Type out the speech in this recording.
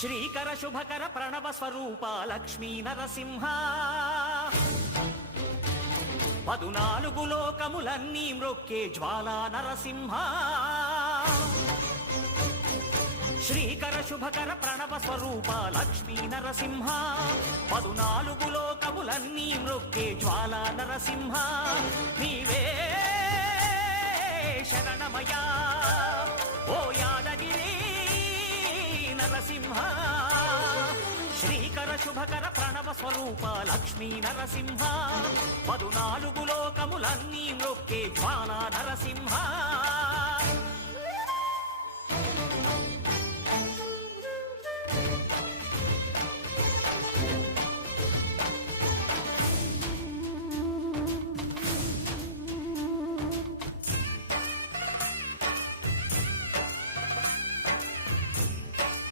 శ్రీకర శుభకర ప్రణవ స్వరూప లక్ష్మీ నరసింహ 14 లోకములన్నీ మ్రొక్కే జ్వాలా నరసింహ శ్రీకర శుభకర ప్రణవ స్వరూప లక్ష్మీ నరసింహ 14 లోకములన్నీ మ్రొక్కే జ్వాలా నరసింహ నీవే శరణమయా ఓ యాదగిరి నరసింహ శ్రీకర శుభకర ప్రణవ స్వరూప లక్ష్మీ నరసింహ 14 లోకములన్నీ మ్రొక్కే జ్వాలా నరసింహ